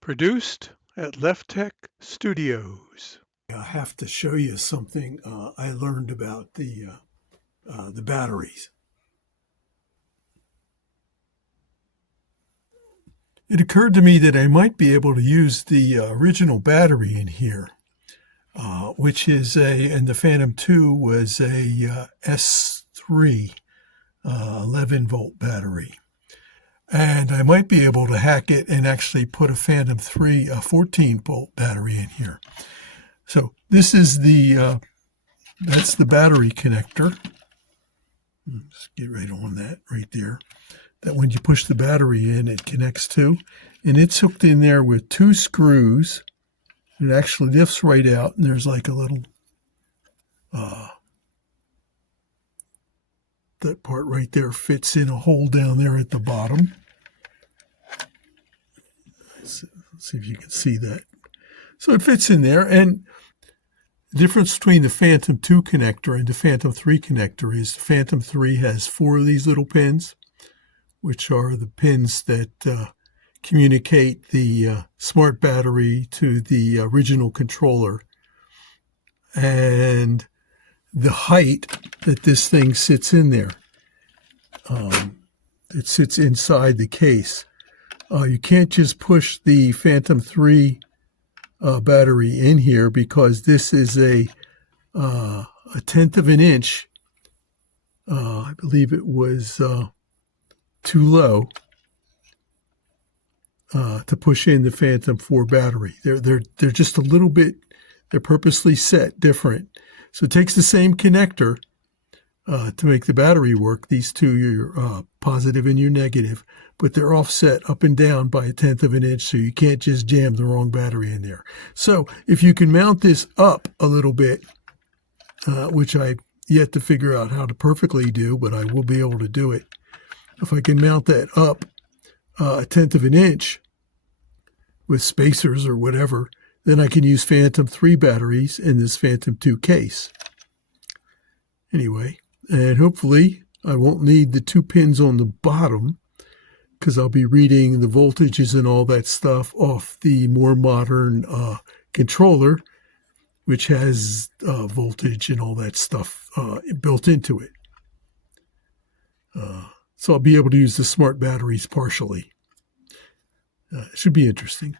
Produced at Left Tech Studios. I have to show you something I learned about the batteries. It occurred to me that I might be able to use the original battery in here, which is and the Phantom 2 was a S3 11 volt battery. And I might be able to hack it and actually put a Phantom 3 14 volt battery in here. So this is that's the battery connector. Just get right on that right there. That when you push the battery in, it connects to. And it's hooked in there with two screws. It actually lifts right out, and there's like a little, that part right there fits in a hole down there at the bottom. Let's see if you can see that. So it fits in there, and the difference between the Phantom 2 connector and the Phantom 3 connector is the Phantom 3 has 4 of these little pins, which are the pins that communicate the smart battery to the original controller. And the height that this thing sits in there, it sits inside the case. You can't just push the Phantom 3 battery in here because this is a 1/10 of an inch. I believe it was too low to push in the Phantom 4 battery. They're just a little bit. They're purposely set different. So it takes the same connector to make the battery work. These two, your positive and your negative, but they're offset up and down by 1/10 of an inch, so you can't just jam the wrong battery in there. So if you can mount this up a little bit, which I've yet to figure out how to perfectly do, but I will be able to do it. If I can mount that up 1/10 of an inch with spacers or whatever, then I can use Phantom 3 batteries in this Phantom 2 case. Anyway, and hopefully I won't need the 2 pins on the bottom because I'll be reading the voltages and all that stuff off the more modern controller, which has voltage and all that stuff built into it. So I'll be able to use the smart batteries partially. It should be interesting.